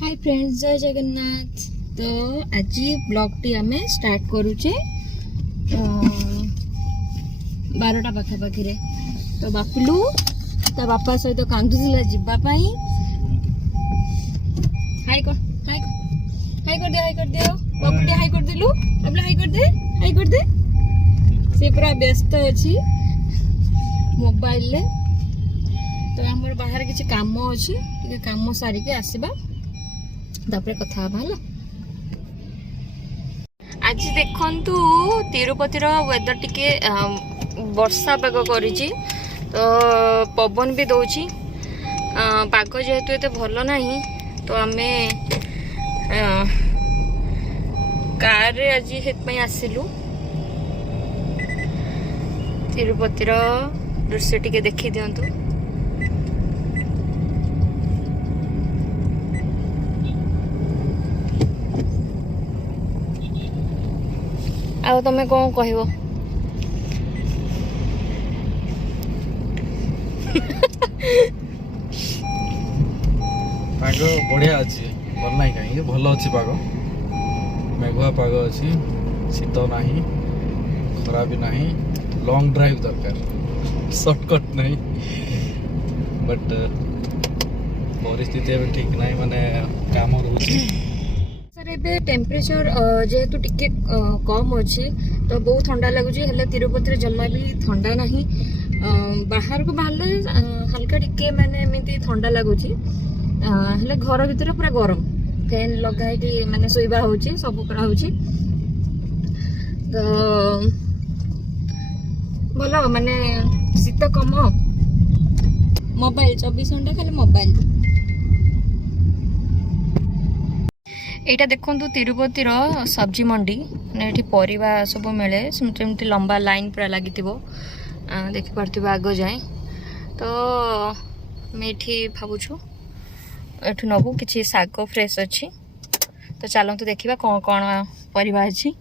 Hi friends, जय जगन्नाथ। तो आज ब्लॉग टी आम स्टार्ट करुचे 12टा पाखापाखि। तो बापुलू ता बापा सहित कांदुला जावाई। हाय कर हाय हाय कर दे हाय कर दे बापू टे हाय कर देलु बाबला हाय कर दे हाय कर दे। से पूरा व्यस्त अच्छी मोबाइल ले। तो आमर बाहर किसी काम अच्छी टे काम सारिके आसबा तापर कथा हला। आज देखंतु तिरुपतिर वेदर टिके वर्षा पाग करिछि। तो पवन भी दौची पाग जेहेतु एते भल नाही। तो आमे कार रे आज हेतपई आसिलु तिरुपतिर दृश्य टिके देखि दियंतु। आ तमे कौन कहबो? पाग बढ़िया अच्छी भल ना कहीं भल अच्छी पाग मेघुआ पाग अच्छी शीत ना खरा भी ना लॉन्ग ड्राइव दरकार शॉर्टकट नहीं बट परिस्थिति अभी ठीक नहीं माने काम रोचे। एबे टेम्परेचर जेहेतु टिके कम अच्छी तो बहुत ठंडा लगुच। तिरुपति जमा भी ठंडा नहीं। बाहर को बाहर हल्का टिके माने एमती ठंडा लगुच। घर भीतर पूरा गरम फैन लगाई माने शोइबा होची सब करा होची। तो भल माने शीत कम। मोबाइल 24 घंटा खाली मोबाइल। एटा देखंतु तिरुपतिर सब्जी मंडी ने परिवा सब मिले सेमती लंबा लाइन पूरा लगी देखि पार्थिव आग जाए। तो मेठी भावुछु एठु नबु किछि साग फ्रेश अच्छी। तो चलतु देखिबा कौन कौन परिवा अछि।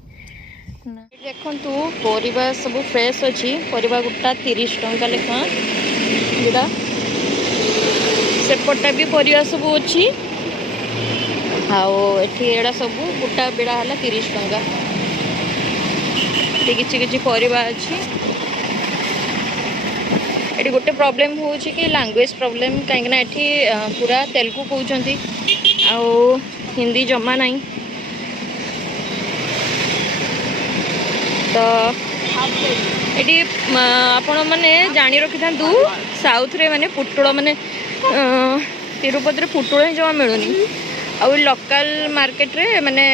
देखंतु परिवा सब फ्रेश अच्छी। परिवा गुटा 30 टंका लेखा गुड़ा सेपटा भी परिवा सब अच्छी। एड़ा सब गोटा बेड़ा है 30 टंका। किसी परिवा अच्छी। ये गोटे प्रॉब्लम हो कि लैंग्वेज प्रॉब्लम कहीं पूरा तेलुगु कहते हिंदी जमा नहीं। तो ये आपण मैंने जानी रखी था साउथ रे माने पुटुड़ माने तिरुपति पुटुड़ ही जमा मिलूनी। आउ लोकल मार्केट रे माने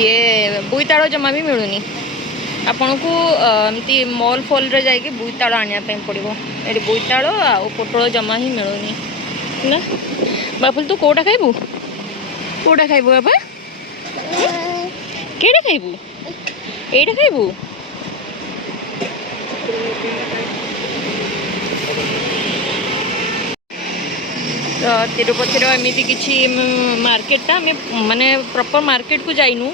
ये बुईताड़ जमा भी मिलूनी। आपन को एमती मॉल फॉल रे जाके बुईताड़ आनिया पे पड़िबो। एडी बुईताड़ आ पोटळ जमा ही मिलूनी ना। बापुल तू कोटा खाइबू? कोटा खाइबू बाबा? केडा खाइबू? एडा खाइबू? तो तिरुपतिर एमती किसी मार्केट माने प्रॉपर मार्केट को जाइनु।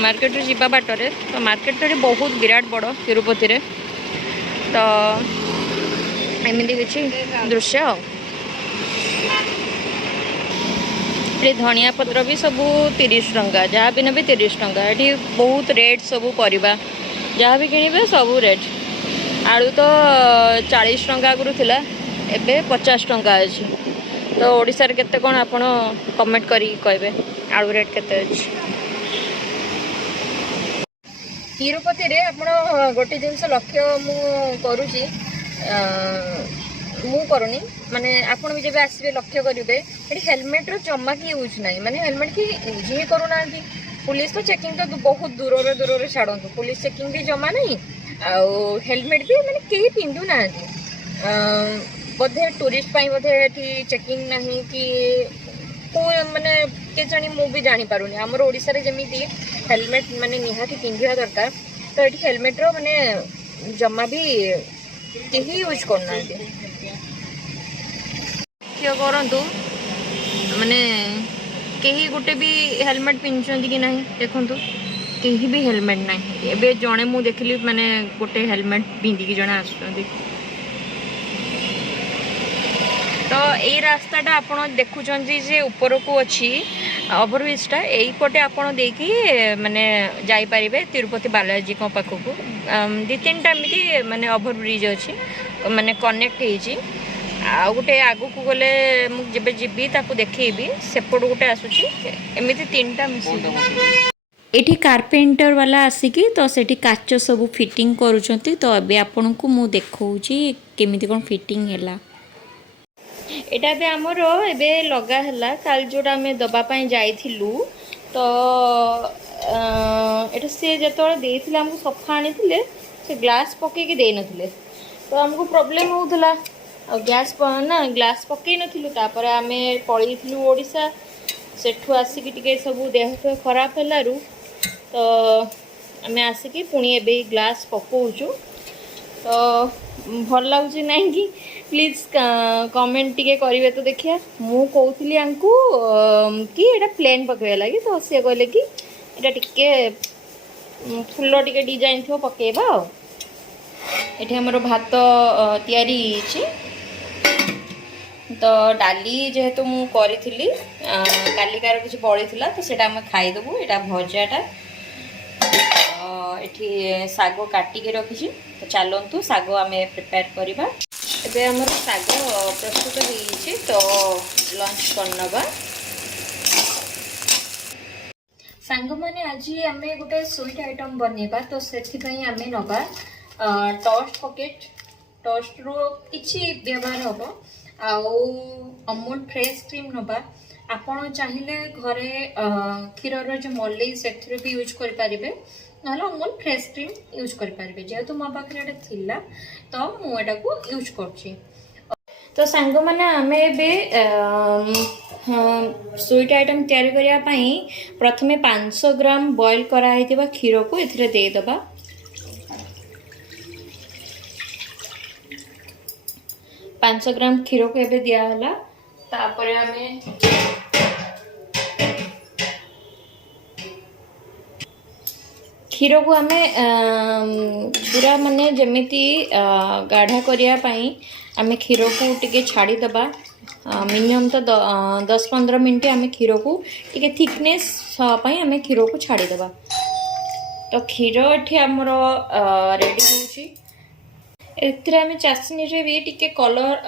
मार्केट रे जीवा बाटरे तो मार्केट रे बहुत विराट बड़ तिरुपति रे। तो एमती किसी दृश्य ये धनिया पत्र भी सब 30 टंका जहाँ भी ने 30 टंका। ये बहुत रेट सब परिबा जहाँ भी किଣିबे सब रेट। आलू तो 40 टंका आगु थिला एबे 50 टंका अछि। तो ओडिसा रे केते कोन आपण कमेंट करी कहबे आलू रेट केते अछि। तिरुपति रे आपण गोटे जिंस लक्ष्य मु करूची मु करूनी माने आपण भी जब आसबे लक्ष्य करिवे एठी हेलमेट रो जम्मा की यूज नाही। माने हेलमेट की यूज ही करू नांती। पुलिस तो चेकिंग तो बहुत दूर रे छाडंतु पुलिस चेकिंग भी जमा नहीं। आ हेलमेट भी माने केही पिंदु नांती। बोधे टूरिस्ट पाई बोधे एठी चेकिंग नहीं कि को माने के जानी मु भी जानी पारुनी। हमर ओडिसा रे जेमिति हेलमेट माने निहाती पिंधिया दरकार। तो एठी हेलमेट रो माने जम्मा भी केही यूज करना क्यों करंतु माने केही गोटे भी हेलमेट पिंधुचंती कि नहीं देखंतु केही भी हेलमेट नहीं। एबे जणे मु देखली माने गोटे हेलमेट पिंधि कि जणे आसुचंती। तो यही रास्ताटा आपण देखुं जे ऊपर को अच्छी ओवरब्रिजटा यहीपटे आपड़ देकी माने जापारे तिरुपति बालाजी पाखक 2-3टा एमती माने ओवरब्रिज अच्छी माने कनेक्ट होती आ गोटे आगु को गले मुझे जीवी ताकू देखी सेपट गोटे आसूची एमती 3टा मिसी एठी कारपेंटर वाला आसिकी तो सेठी काच सब फिटिंग करूछंती तो अबे आपन को मु देखौची केमिति कोन फिटिंग हैला एटा बे हमर एबे लगा हला काल जोडा हमें दबा पई जाइथिलु तो एटा से जतोळ देथिला हमको सफा आनिथिले से ग्लास पके के दे नथिले तो हमको प्रॉब्लम होउथला और गैस ना ग्लास पके नथिलु तापर हमें पळीथिलु ओडिसा सेठु आसिकी टिके सब देह खराब हलारु तो आम आसिकी पुणी ए ग्लास पकाउछु तो भल लगुच नहीं कि प्लीज कमेंट टिके करेंगे तो देखिए मु कहूली आंकु कि एटा प्लेन पकड़ा लगे तो सी कहले कि एटा टिके फुल टिके डिजाइन थो पकेबा ये हमर भात तैयारी छी तो डाली जेहेतु मु करी कालिकार किसी बड़ी तो सेटा हम खाईदेबू यहाँ भजाटा एठी साग काटिके रखी तो चलतु साग आम प्रिपेयर करवा एबे हमर साग प्रस्तुत हो तो लंच करनबा सांग माने आज आम गोटे स्वीट आइटम बनेबा तो सेथिपई आम नबा टोस्ट पॉकेट टोस्ट रो किछि व्यवहार होबो आउ अमूल फ्रेश क्रीम नबा आपण चाहिए घरे क्षीर जो मलई से भी यूज करें ना अमूल फ्रेश क्रीम यूज करें जेहेतु मो पाखे थिला तो मुझे को यूज कर तो सांग मैंने आम स्वीट आइटम तैयारी करने प्रथमे 500 ग्राम बॉयल कराई क्षीर को ए देदबा 500 ग्राम क्षीर को एबे दियाहला तापर हमें क्षीर को आम पूरा माने जमीती गाढ़ा करने आम क्षीर को टिके छाड़ीदबा मिनिमम तो 10-15 मिनट आम क्षीर को टिके थिकनेस हाँपाई आम क्षीर को छाड़ीदबा तो क्षीर ये आमर रेडी होची एथिरे आम चासनी रे भी टिके कलर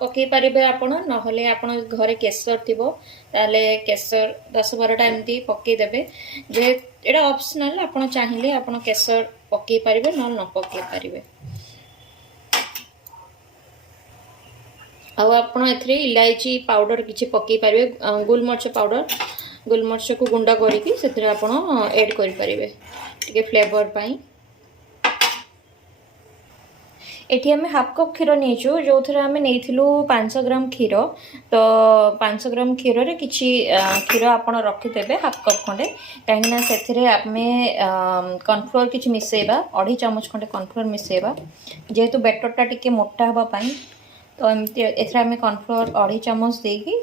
पकई पारे आपण नहले आपण घरे केसर थिबो ताले केसर 10-12टा एमती पकई देबे जे एटा ऑप्शनल आपण चाहिए आपण केसर पकई पारे न न पकई पारे आपण एथिरे इलायची पाउडर किछि पकई पारे गोलमर्च पाउडर गोलमर्च को गुंडा करके सेथिरे आपण ऐड करि पारे टिके फ्लेवर पाई एठी हमें हाफ कप क्षीर नहीं जो थे आम नहीं 500 ग्राम क्षीर तो 500 ग्राम क्षीर रे किछि क्षीर आपण रखिदेवे हाफ कप खंडे कहीं से आम कॉर्नफ्लोर किछि मिसेबा 2.5 चम्मच खंडे कॉर्नफ्लोर मिसेबा जेहेतु बैटरटा टिके मोटा हाँपाई तो एमती एथरे आम कॉर्नफ्लोर 2.5 चम्मच देकी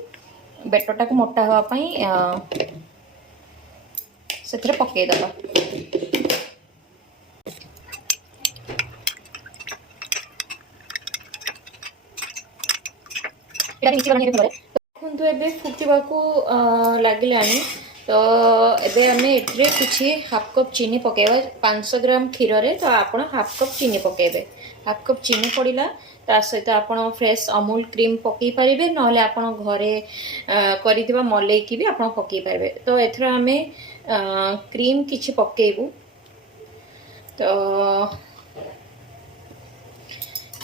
बैटरटा को मोटा हाँपाई से पकईदबा देखु ए फुटवा को लगे तो एबे हमें एट्रे किछि हाफ कप चीनी पकेबा 500 ग्राम क्षीर रे तो आपण हाफ कप चीनी पकेबे हाफ कप चीनी पड़िला ता सहित आपण फ्रेश अमूल क्रीम पकई पारिबे नहले आपण घरे करिथिबा मलई की भी आपण पकई पारिबे तो एथरा हमें क्रीम किछि पकेबू तो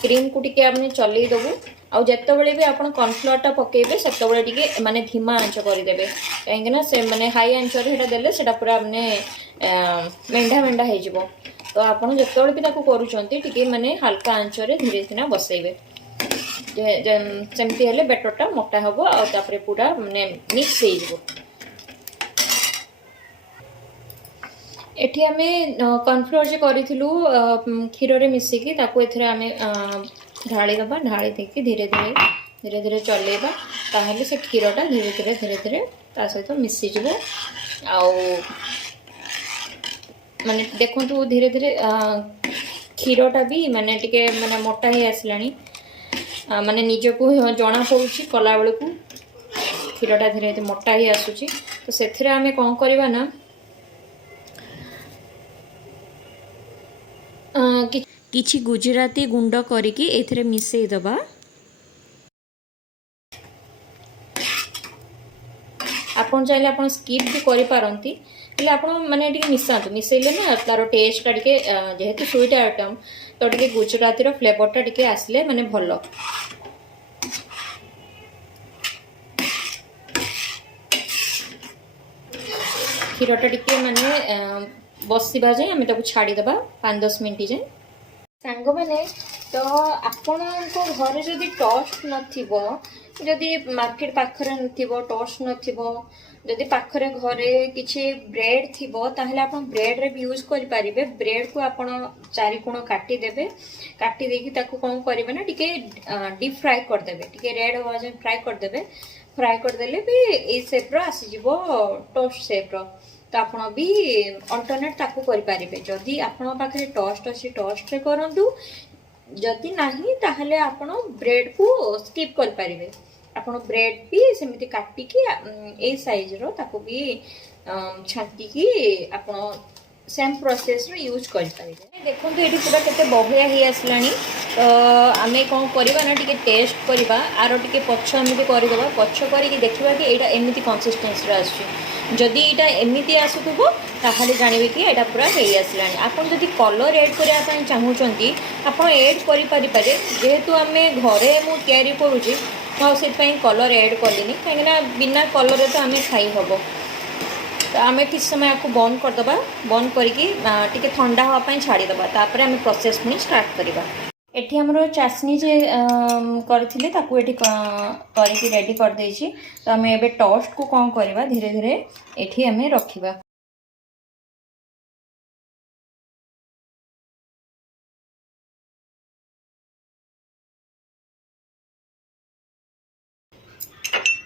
क्रीम को टिके आपने चलई दबू आउ जितेबाला भी आप कॉर्नफ्लोरटा पकेबे से टिके माने धीमा आंच करदेवे कहीं से माने हाई आंच देले से पूरा माने मेंढा मेंढा हो तो आपड़ जितेबाला भी करुँचे टिके माने हल्का आंच धीरे धीरे बसइबे सेमती हेले बैटरटा मोटा हम आउे पूरा माने मिक्स हो एठी आमे कॉर्नफ्लोर जे करिथिलु क्षीर रे मिसिकी ताको एथरे आमे ढाली दबा ढाली देके धीरे धीरे चलेबा ताहले से क्षीरटा धीरे धीरे ता सहित मिसी जबो आउ माने देखंतु धीरे धीरे क्षीरटा भी माने टिके माने मोटा ही आसलानी ମାନେ ନିଜକୁ ଜଣା ପଡ଼ୁଛି କଲାବେଳକୁ କ୍ଷୀରଟା ଧୀରେ ଧୀରେ ମୋଟା ହେଇ ଆସୁଛି। ତ ସେଥିରେ ଆମେ କ'ଣ କରିବା ନା କିଛି ଗୁଜୁରାତି ଗୁଣ୍ଡ କରିକି ଏଥିରେ ମିଶେଇ ଦେବା। ଆପଣ ଚାହିଁଲେ ଆପଣ ସ୍କିପ୍ ବି କରିପାରନ୍ତି, ହେଲେ ଆପଣ ମାନେ ଟିକେ ମିଶାନ୍ତୁ। ମିଶେଇଲେ ନା ତାର ଟେଷ୍ଟଟା ଟିକେ ଯେହେତୁ ସୁଇଟ୍ ଆଇଟମ୍ ତ ଟିକେ ଗୁଜୁରାତିର ଫ୍ଲେଭରଟା ଟିକେ ଆସିଲେ ମାନେ ଭଲ। କ୍ଷୀରଟା ଟିକେ ମାନେ ବସିବା ଯାଏଁ ଆମେ ତାକୁ ଛାଡ଼ିଦେବା 5-10 ମିନିଟ୍ ଯାଏଁ। ସାଙ୍ଗମାନେ, ତ ଆପଣଙ୍କ ଘରେ ଯଦି ଟୋଷ୍ଟ ନଥିବ, ଯଦି ମାର୍କେଟ ପାଖରେ ନଥିବ, ଟୋଷ୍ଟ ନଥିବ, ଯଦି ପାଖରେ ଘରେ କିଛି ବ୍ରେଡ୍ ଥିବ, ତାହେଲେ ଆପଣ ବ୍ରେଡ୍ରେ ବି ୟୁଜ୍ କରିପାରିବେ। ବ୍ରେଡ୍କୁ ଆପଣ 4 କୋଣ କାଟିଦେବେ। କାଟି ଦେଇକି ତାକୁ କ'ଣ କରିବେ ନା ଟିକେ ଡିପ୍ ଫ୍ରାଏ କରିଦେବେ, ଟିକେ ରେଡ୍ ହେବା ଯାଏଁ ଫ୍ରାଏ କରିଦେବେ। ଫ୍ରାଏ କରିଦେଲେ ବି ଏଇ ସେପ୍ର ଆସିଯିବ, ଟୋଷ୍ଟ ସେପ୍ର। ତ ଆପଣ ବି ଅଲ୍ଟରନେଟ୍ ତାକୁ କରିପାରିବେ। ଯଦି ଆପଣଙ୍କ ପାଖରେ ଟୋଷ୍ଟ ଅଛି ଟୋଷ୍ଟରେ କରନ୍ତୁ, ଯଦି ନାହିଁ ତାହେଲେ ଆପଣ ବ୍ରେଡ୍କୁ ସ୍କିପ୍ କରିପାରିବେ। ଆପଣ ବ୍ରେଡ୍ ବି ସେମିତି କାଟିକି ଏଇ ସାଇଜ୍ର ତାକୁ ବି ଛାଙ୍କିକି ଆପଣ ସେମ୍ ପ୍ରୋସେସ୍ରେ ୟୁଜ୍ କରିପାରିବେ। ଦେଖନ୍ତୁ ଏଠି ପୁରା କେତେ ବହଳିଆ ହେଇ ଆସିଲାଣି। ତ ଆମେ କ'ଣ କରିବା ନା ଟିକେ ଟେଷ୍ଟ କରିବା, ଆର ଟିକେ ପଛ ଏମିତି କରିଦେବା। ପଛ କରିକି ଦେଖିବା କି ଏଇଟା ଏମିତି କନସିଷ୍ଟେନ୍ସିରେ ଆସୁଛି। ଯଦି ଏଇଟା ଏମିତି ଆସୁଥିବ ତାହେଲେ ଜାଣିବେ କି ଏଇଟା ପୁରା ହେଇ ଆସିଲାଣି। ଆପଣ ଯଦି କଲର୍ ଏଡ଼୍ କରିବା ପାଇଁ ଚାହୁଁଛନ୍ତି ଆପଣ ଏଡ଼୍ କରିପାରିବେ। ଯେହେତୁ ଆମେ ଘରେ ମୁଁ ତିଆରି କରୁଛି, ମୁଁ ଆଉ ସେଥିପାଇଁ କଲର୍ ଏଡ଼୍ କଲିନି, କାହିଁକିନା ବିନା କଲର୍ରେ ତ ଆମେ ଖାଇ ହେବ। ତ ଆମେ କିଛି ସମୟ ଆକୁ ବନ୍ଦ କରିଦେବା। ବନ୍ଦ କରିକି ଟିକେ ଥଣ୍ଡା ହେବା ପାଇଁ ଛାଡ଼ିଦେବା। ତାପରେ ଆମେ ପ୍ରୋସେସ୍ ପୁଣି ଷ୍ଟାର୍ଟ କରିବା। ଏଠି ଆମର ଚାଶନି ଯେ କରିଥିଲି ତାକୁ ଏଠି କରିକି ରେଡ଼ି କରିଦେଇଛି। ତ ଆମେ ଏବେ ଟୋଷ୍ଟକୁ କ'ଣ କରିବା, ଧୀରେ ଧୀରେ ଏଠି ଆମେ ରଖିବା।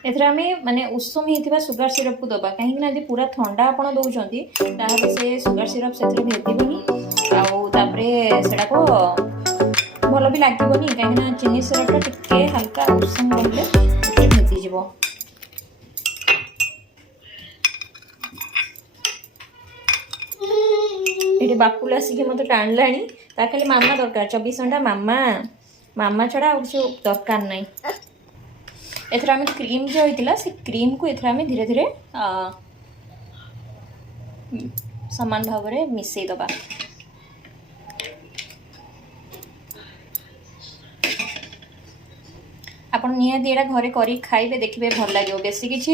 ଏଥିରେ ଆମେ ମାନେ ଉଷୁମ ହେଇଥିବା ସୁଗାର ସିରପକୁ ଦେବା, କାହିଁକି ନା ଯଦି ପୁରା ଥଣ୍ଡା ଆପଣ ଦେଉଛନ୍ତି ତାହେଲେ ସେ ସୁଗାର ସିରପ ସେଥିରେ ଭେଦିବନି, ଆଉ ତାପରେ ସେଟାକୁ ଭଲ ବି ଲାଗିବନି, କାହିଁକିନା ଚିନି ସିରପଟା ଟିକେ ହାଲକା ଉଷୁମ ରହିଲେ ଟିକେ ଭେଦିଯିବ। ଏଠି ବାପୁଲ ଆସିକି ମୋତେ ଟାଣିଲାଣି, ତା ଖାଲି ମାମା ଦରକାର। 24 ଘଣ୍ଟା ମାମା ଛଡ଼ା ଆଉ କିଛି ଦରକାର ନାହିଁ। ଏଥିରେ ଆମେ କ୍ରିମ୍ ଯେଉଁ ହେଇଥିଲା ସେ କ୍ରିମ୍କୁ ଏଥିରେ ଆମେ ଧୀରେ ଧୀରେ ସମାନ ଭାବରେ ମିଶାଇ ଦେବା। ଆପଣ ନିହାତି ଏଇଟା ଘରେ କରିକି ଖାଇବେ, ଦେଖିବେ ଭଲ ଲାଗିବ। ବେଶୀ କିଛି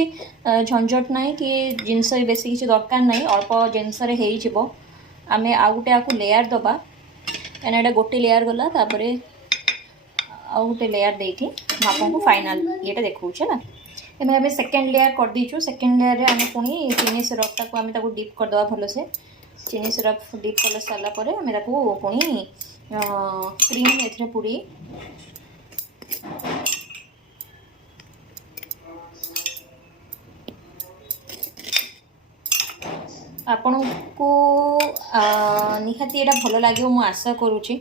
ଝଞ୍ଝଟ ନାହିଁ କି ଜିନିଷ ବେଶୀ କିଛି ଦରକାର ନାହିଁ, ଅଳ୍ପ ଜିନିଷରେ ହେଇଯିବ। ଆମେ ଆଉ ଗୋଟେ ଆକୁ ଲେୟାର ଦେବା, କାହିଁକିନା ଏଇଟା ଗୋଟେ ଲେୟାର ଗଲା, ତାପରେ ଆଉ ଗୋଟେ ଲେୟାର ଦେଇକି ମୁଁ ଆପଣଙ୍କୁ ଫାଇନାଲ୍ ଇଏଟା ଦେଖାଉଛି ହେଲା। ଏବେ ଆମେ ସେକେଣ୍ଡ ଲେୟାର କରିଦେଇଛୁ। ସେକେଣ୍ଡ ଲେୟାରରେ ଆମେ ପୁଣି ଚିନି ସିରପଟାକୁ ଆମେ ତାକୁ ଡିପ୍ କରିଦେବା ଭଲସେ। ଚିନି ସିରପ ଡିପ୍ କରି ସାରିଲା ପରେ ଆମେ ତାକୁ ପୁଣି କ୍ରିମ୍ ଏଥିରେ ପୁରେଇ ଆପଣଙ୍କୁ ନିହାତି ଏଇଟା ଭଲ ଲାଗିବ ମୁଁ ଆଶା କରୁଛି,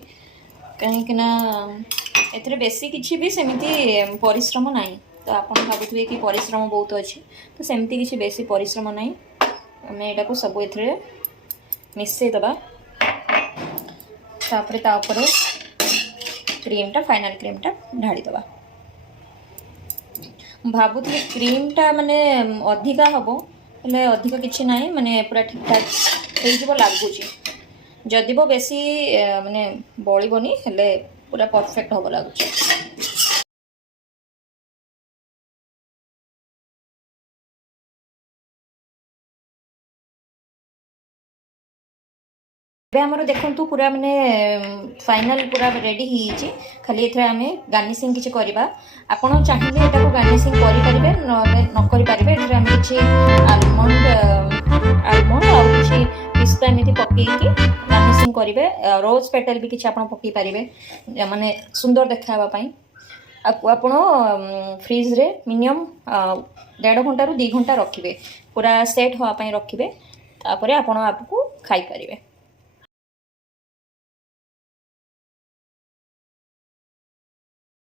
କାହିଁକିନା ଏଥିରେ ବେଶୀ କିଛି ବି ସେମିତି ପରିଶ୍ରମ ନାହିଁ। ତ ଆପଣ ଭାବୁଥିବେ କି ପରିଶ୍ରମ ବହୁତ ଅଛି, ତ ସେମିତି କିଛି ବେଶୀ ପରିଶ୍ରମ ନାହିଁ। ଆମେ ଏଇଟାକୁ ସବୁ ଏଥିରେ ମିଶାଇ ଦେବା। ତାପରେ ତା ଉପରେ କ୍ରିମ୍ଟା ଫାଇନାଲ୍ କ୍ରିମ୍ଟା ଢାଳିଦେବା। ମୁଁ ଭାବୁଥିଲି କ୍ରିମ୍ଟା ମାନେ ଅଧିକା ହେବ, ହେଲେ ଅଧିକ କିଛି ନାହିଁ, ମାନେ ପୁରା ଠିକ୍ଠାକ୍ ହେଇଯିବ ଲାଗୁଛି। ଯଦିବ ବେଶୀ ମାନେ ବଳିବନି, ହେଲେ ପୁରା ପରଫେକ୍ଟ ହେବ ଲାଗୁଛି। ଏବେ ଆମର ଦେଖନ୍ତୁ ପୁରା ମାନେ ଫାଇନାଲ୍ ପୁରା ରେଡ଼ି ହେଇଯାଇଛି। ଖାଲି ଏଥିରେ ଆମେ ଗାର୍ନିସିଂ କିଛି କରିବା। ଆପଣ ଚାହିଁଲେ ଏଟାକୁ ଗାର୍ନିସିଂ କରିପାରିବେ, ନହେଲେ ନ କରିପାରିବେ। ଏଥିରେ ଆମେ କିଛି ଆଲମଣ୍ଡ ଆଉ କିଛି ପିସ୍ତା ଏମିତି ପକେଇକି ଗାର୍ନିସିଂ କରିବେ। ରୋଜ୍ ପେଟାଲ ବି କିଛି ଆପଣ ପକେଇ ପାରିବେ, ମାନେ ସୁନ୍ଦର ଦେଖା ହେବା ପାଇଁ। ଆପଣ ଫ୍ରିଜ୍ରେ ମିନିମମ୍ 1.5 ଘଣ୍ଟାରୁ 2 ଘଣ୍ଟା ରଖିବେ, ପୁରା ସେଟ୍ ହେବା ପାଇଁ ରଖିବେ। ତାପରେ ଆପଣ ଆକୁ ଖାଇପାରିବେ।